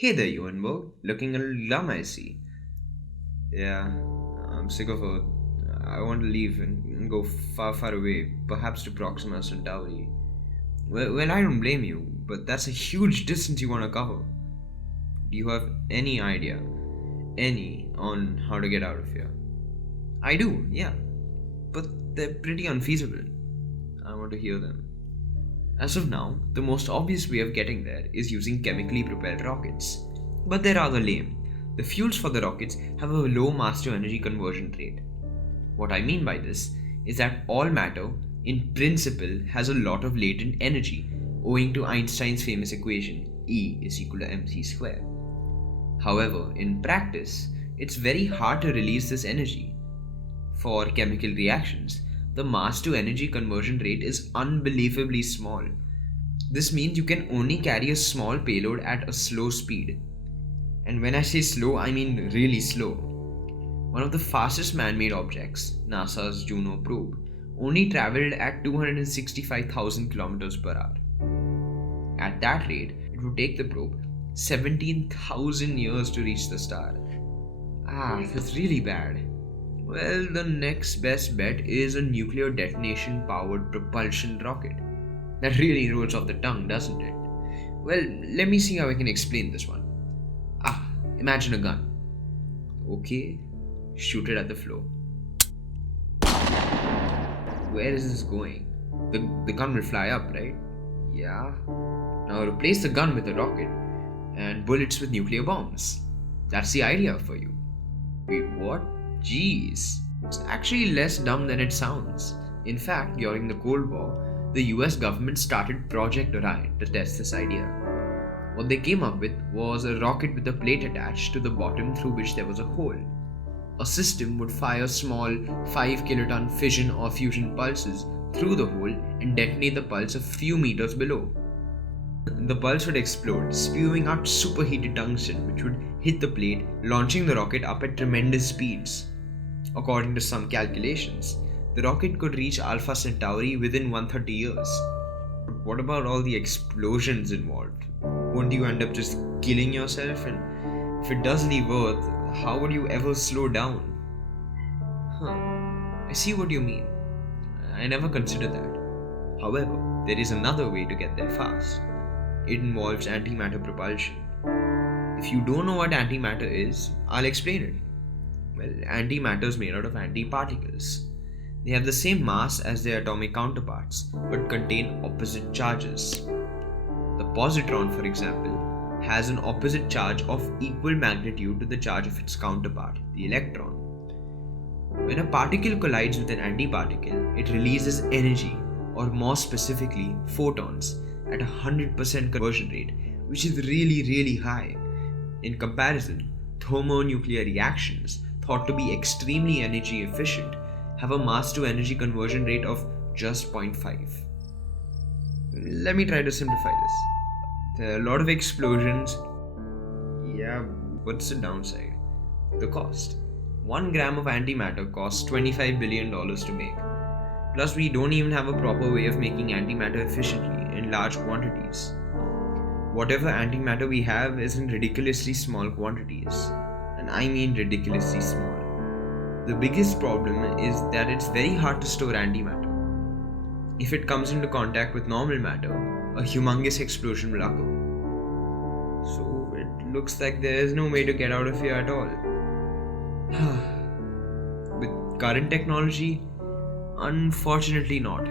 Hey there, Ewan, looking a little glum, I see. Yeah, I'm sick of Earth. I want to leave and go far, far away, perhaps to Proxima Centauri. Well, I don't blame you, but that's a huge distance you want to cover. Do you have any idea, any, on how to get out of here? I do, yeah, but they're pretty unfeasible. I want to hear them. As of now, the most obvious way of getting there is using chemically propelled rockets. But they're rather lame. The fuels for the rockets have a low mass to energy conversion rate. What I mean by this is that all matter, in principle, has a lot of latent energy owing to Einstein's famous equation E is equal to mc squared. However, in practice, it's very hard to release this energy. For chemical reactions, the mass to energy conversion rate is unbelievably small. This means you can only carry a small payload at a slow speed. And when I say slow, I mean really slow. One of the fastest man-made objects, NASA's Juno probe, only traveled at 265,000 kilometers per hour. At that rate, it would take the probe 17,000 years to reach the star. That's really bad. Well, the next best bet is a nuclear detonation powered propulsion rocket. That really rolls off the tongue, doesn't it? Well, let me see how I can explain this one. Imagine a gun. Okay, shoot it at the floor. Where is this going? The gun will fly up, right? Yeah. Now replace the gun with a rocket and bullets with nuclear bombs. That's the idea for you. Wait, what? Jeez. It's actually less dumb than it sounds. In fact, during the Cold War, the US government started Project Orion to test this idea. What they came up with was a rocket with a plate attached to the bottom through which there was a hole. A system would fire small 5 kiloton fission or fusion pulses through the hole and detonate the pulse a few meters below. The pulse would explode, spewing out superheated tungsten, which would hit the plate, launching the rocket up at tremendous speeds. According to some calculations, the rocket could reach Alpha Centauri within 130 years. But what about all the explosions involved? Won't you end up just killing yourself? And if it does leave Earth, how would you ever slow down? I see what you mean. I never considered that. However, there is another way to get there fast. It involves antimatter propulsion. If you don't know what antimatter is, I'll explain it. Well, antimatter is made out of antiparticles. They have the same mass as their atomic counterparts, but contain opposite charges. The positron, for example, has an opposite charge of equal magnitude to the charge of its counterpart, the electron. When a particle collides with an antiparticle, it releases energy, or more specifically, photons, at a 100% conversion rate, which is really, really high. In comparison, thermonuclear reactions, thought to be extremely energy efficient, have a mass to energy conversion rate of just 0.5. Let me try to simplify this. There are a lot of explosions. Yeah, what's the downside? The cost. 1 gram of antimatter costs $25 billion to make. Plus, we don't even have a proper way of making antimatter efficiently in large quantities. Whatever antimatter we have is in ridiculously small quantities. And I mean ridiculously small. The biggest problem is that it's very hard to store antimatter. If it comes into contact with normal matter, a humongous explosion will occur. So it looks like there is no way to get out of here at all. With current technology, unfortunately not.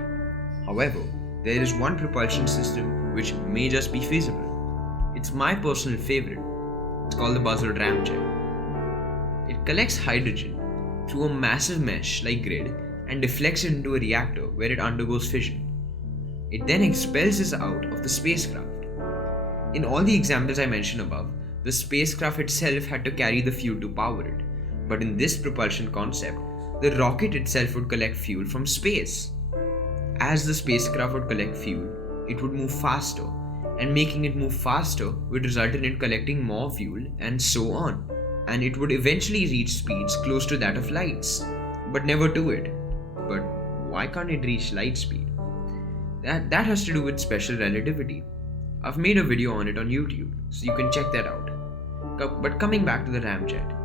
However, there is one propulsion system which may just be feasible. It's my personal favorite. It's called the Buzzard Ramjet. It collects hydrogen through a massive mesh-like grid and deflects it into a reactor where it undergoes fission. It then expels this out of the spacecraft. In all the examples I mentioned above, the spacecraft itself had to carry the fuel to power it. But in this propulsion concept, the rocket itself would collect fuel from space. As the spacecraft would collect fuel, it would move faster, and making it move faster would result in it collecting more fuel and so on. And it would eventually reach speeds close to that of lights, but never to it. But why can't it reach light speed? That has to do with special relativity. I've made a video on it on YouTube, so you can check that out. But coming back to the ramjet,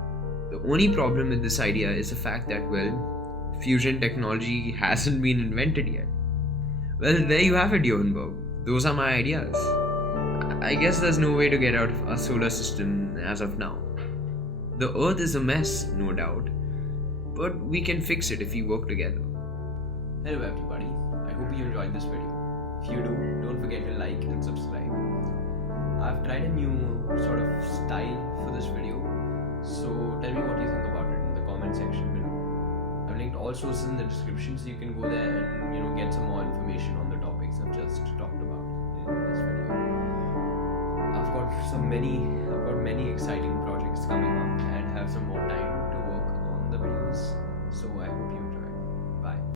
the only problem with this idea is the fact that, well, fusion technology hasn't been invented yet. Well, there you have it, Johanberg. Those are my ideas. I guess there's no way to get out of our solar system as of now. The Earth is a mess, no doubt, but we can fix it if we work together. Hello everybody, I hope you enjoyed this video. If you do, don't forget to like and subscribe. I've tried a new sort of style for this video, so tell me what you think about it in the comment section below. I've linked all sources in the description so you can go there and get some more information on the topics I've just talked about in this video. I've got many exciting projects coming up and have some more time